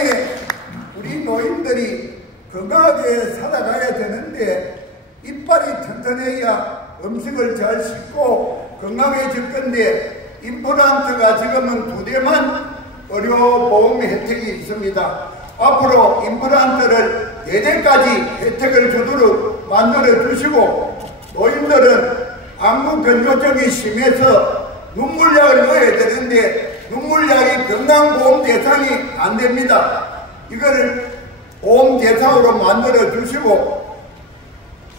우리 노인들이 건강하게 살아가야 되는데 이빨이 튼튼해야 음식을 잘 씹고 건강해질 건데 임플란트가 지금은 2대만 의료보험 혜택이 있습니다. 앞으로 임플란트를 4대까지 혜택을 주도록 만들어 주시고, 노인들은 안구 건조증이 심해서 눈물약을 넣어야 되는데 눈물약이 건강보험 대상이 안 됩니다. 이거를 보험 대상으로 만들어 주시고,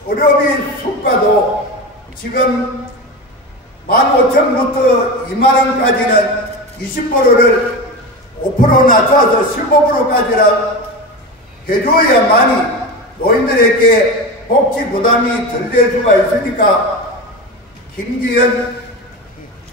의료비 수가도 지금 15,000원부터 20,000원까지는 20%를 5% 낮춰서 15%까지라 해줘야만이 노인들에게 복지 부담이 덜 될 수가 있으니까 김기현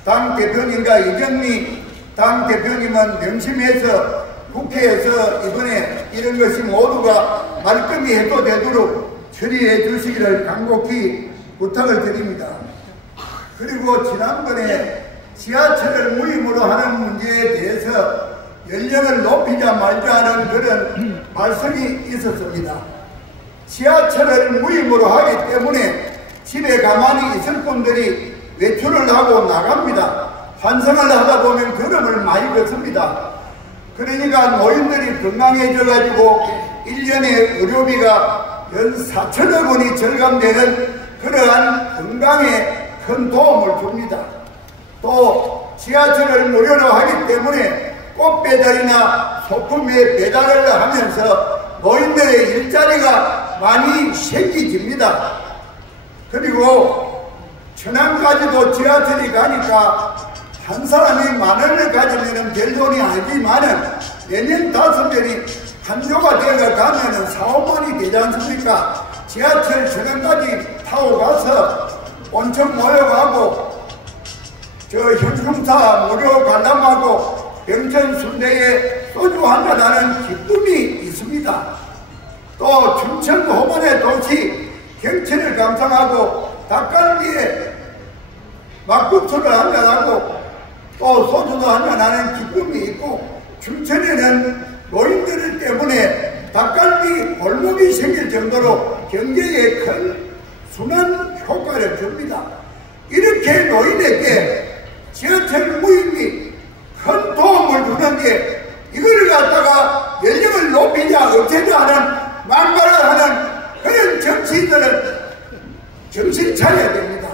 당대표님과 이정미 당대표님은 명심해서 국회에서 이번에 이런 것이 모두가 말끔히 해소되도록 처리해 주시기를 간곡히 부탁을 드립니다. 그리고 지난번에 지하철을 무임으로 하는 문제에 대해서 연령을 높이자 말자 하는 그런 말씀이 있었습니다. 지하철을 무임으로 하기 때문에 집에 가만히 있을 분들이 외출을 하고 나갑니다. 환승을 하다 보면 걸음을 많이 걷습니다. 그러니까 노인들이 건강해져가지고 1년에 의료비가 연 4천억 원이 절감되는 그러한 건강에 큰 도움을 줍니다. 또 지하철을 무료로 하기 때문에 꽃배달이나 소품의 배달을 하면서 노인들의 일자리가 많이 생기집니다. 그리고 천안까지도 지하철이 가니까 한 사람이 10,000원을 가지면 별 돈이 아니지만은 내년 5년이 한조가 되어 가면은 4~5만이 되지 않습니까? 지하철 천안까지 타고 가서 온천 모여가고 현충사 무료 관람하고 병천 순대에 소주 한잔 하는 기쁨이 있습니다. 또 춘천 호반의 도시 경치를 감상하고 닭갈비에 막국수를 한잔하고 또 소주도 한잔하는 기쁨이 있고, 춘천에는 노인들 때문에 닭갈비 골목이 생길 정도로 경제에 큰 순환 효과를 줍니다. 이렇게 노인에게 지하철 무임이 큰 도움을 주는데 이걸 갖다가 연령을 높이자 없애자 하는 망발을 하는 그런 정치인들은 정신 차려야 됩니다.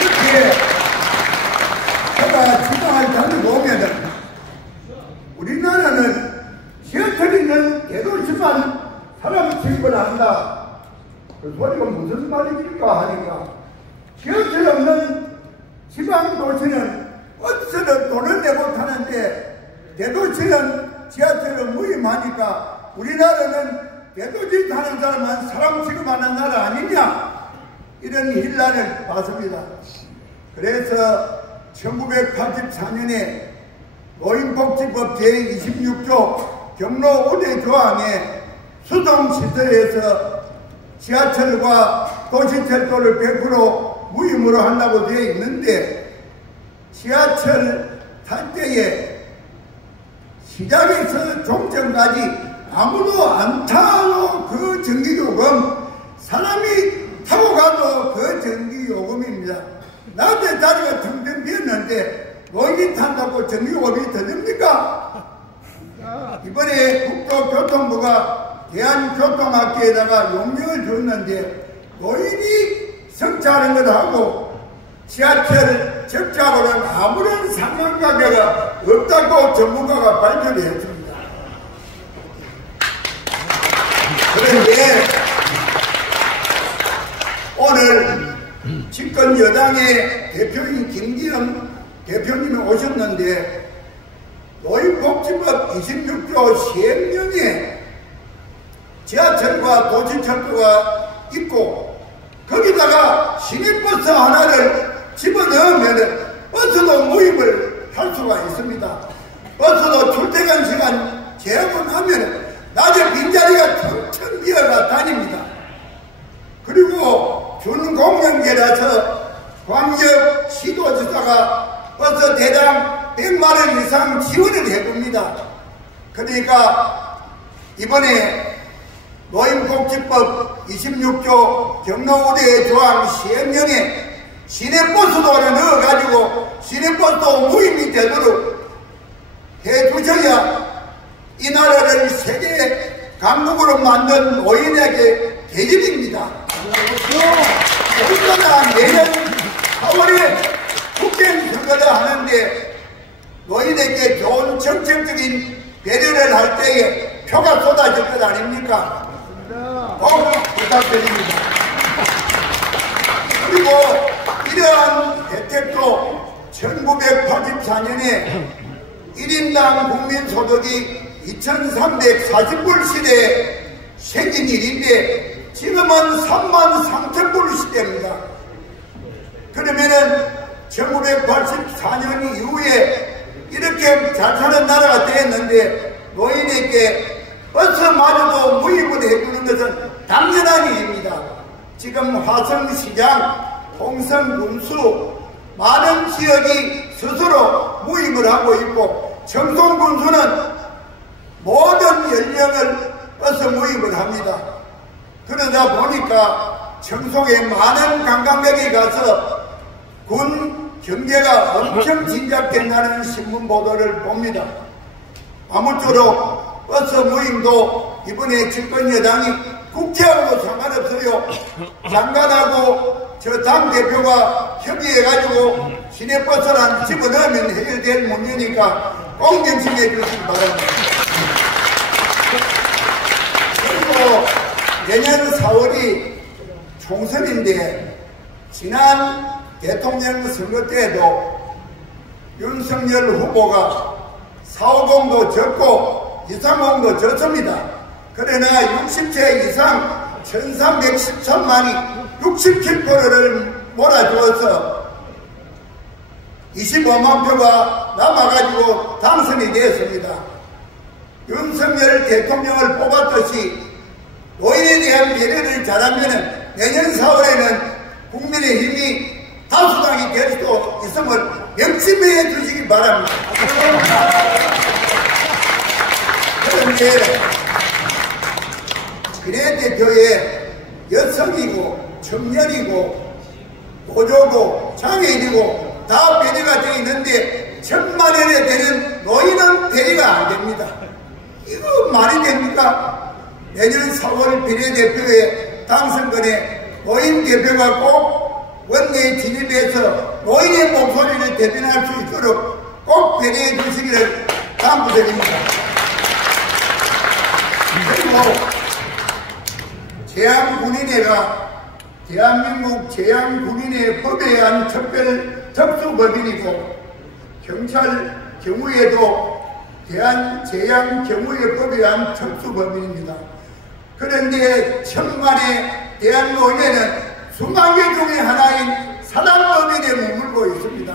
이렇게 제가 주장을 다녀보면은 우리나라는 지하철 있는 대도시만 사람 취급을 한다. 그 소리가 무슨 말입니까 하니까, 지하철 없는 지방 도시는 어디서든 돈을 내고 타는데 대도시는 지하철을 무임하니까 우리나라는 대도시 타는 사람은 사람 취급하는 나라 아니냐, 이런 일난을 봤습니다. 그래서 1984년에 노인복지법 제26조 경로 우대 조항에 수동시설에서 지하철과 도시철도를 100% 무임으로 한다고 되어 있는데, 지하철 탈 때에 시작에서 종점까지 아무도 안 타도 그 전기요금, 사람이 타고 가도 그 전기요금입니다. 낮에 자리가 텅텅 비었는데 노인이 탄다고 전기요금이 더 듭니까? 이번에 국토교통부가 대한교통학회에다가 용역을 줬는데 노인이 성취하는 것하고 지하철 적자하고는 아무런 상관관계가 없다고 전문가가 발표를 했습니다. 그런데 오늘 집권 여당의 대표인 김기현 대표님이 오셨는데 노인복지법 26조 시행령에 지하철과 도시철도가 있고 거기다가 시내버스 하나를 집어넣으면 버스도 무임을 할 수가 있습니다. 버스도 출퇴근 시간 제한을 하면 낮에 빈자리가 텅텅 비어가 다닙니다. 그리고 준공영제라서 광역시도지사가 버스 대당 100만원 이상 지원을 해봅니다. 그러니까 이번에 노인복지법 26조 경로우대 조항 시행령에 시내버스도 하나 넣어가지고 시내버스도 무임이 되도록 해주셔야 이 나라를 세계 강국으로 만든 노인에게 계집입니다. 얼마나 내년 4월에 국정 선거를 하는데 노인에게 좋은 정책적인 배려를 할 때에 표가 쏟아질 것 아닙니까? 꼭 부탁드립니다. 그리고 이러한 혜택도 1984년에 1인당 국민소득이 2,340불 시대에 생긴 일인데 지금은 33,000불 시대입니다. 그러면은 1984년 이후에 이렇게 잘 사는 나라가 되었는데 노인에게 버스마저도 무임을 해주는 것은 당연한 일입니다. 지금 화성시장, 홍성군수 많은 지역이 스스로 무임을 하고 있고 청송군수는 모든 연령을 버스 무임을 합니다. 그러다 보니까 청송에 많은 관광객이 가서 군 경제가 엄청 진작된다는 신문 보도를 봅니다. 아무쪼록 버스 무임도 이번에 집권여당이 국회하고 상관없어요. 장관하고 저 당대표가 협의해가지고 시내버스를 집어넣으면 해결될 문제니까 꼭 명심해 주시기 바랍니다. 그리고 내년 4월이 총선인데 지난 대통령 선거 때도 윤석열 후보가 450도 졌고 230도 졌습니다. 그러나 60세 이상 1313만이 67%를 몰아주어서 25만 표가 남아가지고 당선이 되었습니다. 윤석열 대통령을 뽑았듯이 노인에 대한 배려를 잘하면 내년 4월에는 국민의힘이 다수당이 될 수도 있음을 명심해 주시기 바랍니다. 그런데 비례대표에 여성이고 청년이고 노조고 장애인이고 다 배려가 되어 있는데 1,000만원에 되는 노인은 배려가 안 됩니다. 이거 말이 됩니까? 내년 4월 비례대표에 당선권에 노인 대표가 꼭 원내에 진입해서 노인의 목소리를 대변할 수 있도록 꼭 배려해 주시기를 당부드립니다. 그리고 재향군인회가 대한민국 재향군인회 법에 의한 특별 특수법인이고 경찰 경우에도 대한재향경우회법에 의한 특수법인입니다. 그런데 천만의 대한노인회는 수만 개 중에 하나인 사단법인에 머물고 있습니다.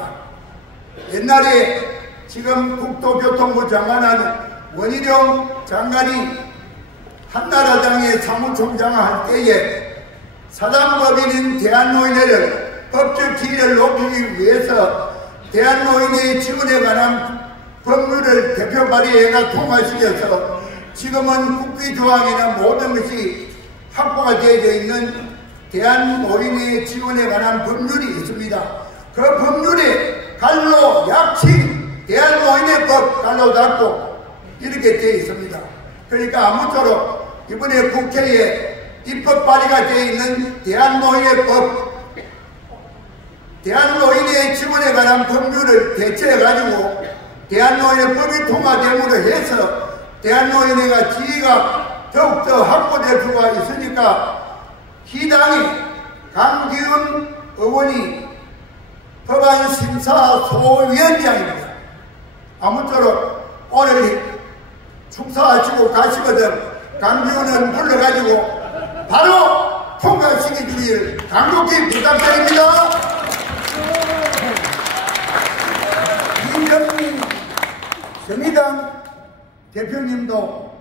옛날에 지금 국토교통부 장관하는 원희룡 장관이 한나라당의 사무총장을 할 때에 사단법인인 대한노인회를 법적 지위를 높이기 위해서 대한노인회 지원에 관한 법률을 대표 발의회가 통과시켜서 지금은 국기조항이나 모든 것이 확보가 되어 있는 대한노인회 지원에 관한 법률이 있습니다. 그 법률에 갈로 약칭 대한노인회법 갈로 닫고 이렇게 되어 있습니다. 그러니까 아무쪼록 이번에 국회에 입법 발의가 되어 있는 대한노인회 지원에 관한 법률을 대체해가지고 대한노인회법이 통과됨으로 해서 대한노인회가 지위가 더욱더 확보될 수가 있으니까 희당의 강기훈 의원이 법안심사소위원장입니다. 아무쪼록 오늘 축사하시고 가시거든 강기훈은 불러가지고 바로 통과시켜주길 강력히 부탁드립니다. 김정민 정의당 대표님도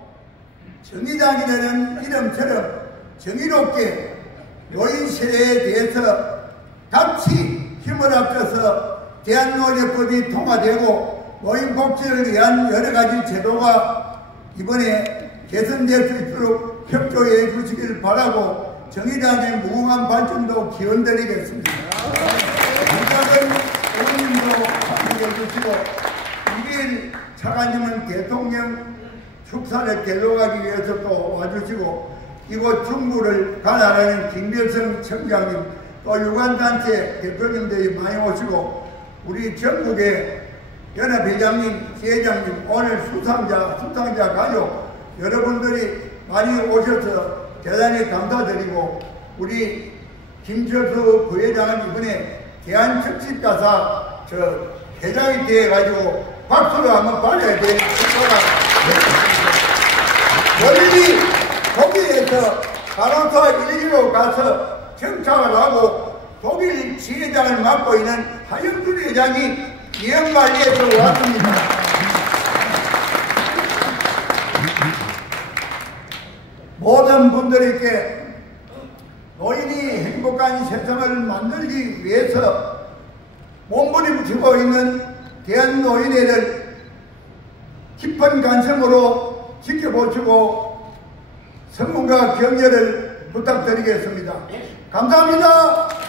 정의당이라는 이름처럼 정의롭게 노인 세대에 대해서 같이 힘을 합쳐서 대한노인회법이 통과되고 노인복지를 위한 여러가지 제도가 이번에 개선될 수 있도록 협조해 주시길 바라고 정의당의 무궁한 발전도 기원드리겠습니다. 박정은 의원님도 참석해 주시고 1일 차관님은 대통령 축사를 계속하기 위해서 또 와주시고 이곳 중부를 관할하는 김별성 청장님 또 유관단체 대표님들이 많이 오시고 우리 전국의 연합회장님, 시회장님, 오늘 수상자 가족 여러분들이 많이 오셔서 대단히 감사드리고 우리 김철수 부회장은 이번에 대한특집가사 회장이 되어가지고 박수를 한번 받아야 돼. 멀리 독일에서 간호사 1기로 가서 정착을 하고 독일 지회장을 맡고 있는 하영준 회장이 기업관리에서 왔습니다. 모든 분들에게 노인이 행복한 세상을 만들기 위해서 몸부림치고 있는 대한노인회를 깊은 관심으로 지켜보시고 성원과 격려를 부탁드리겠습니다. 감사합니다.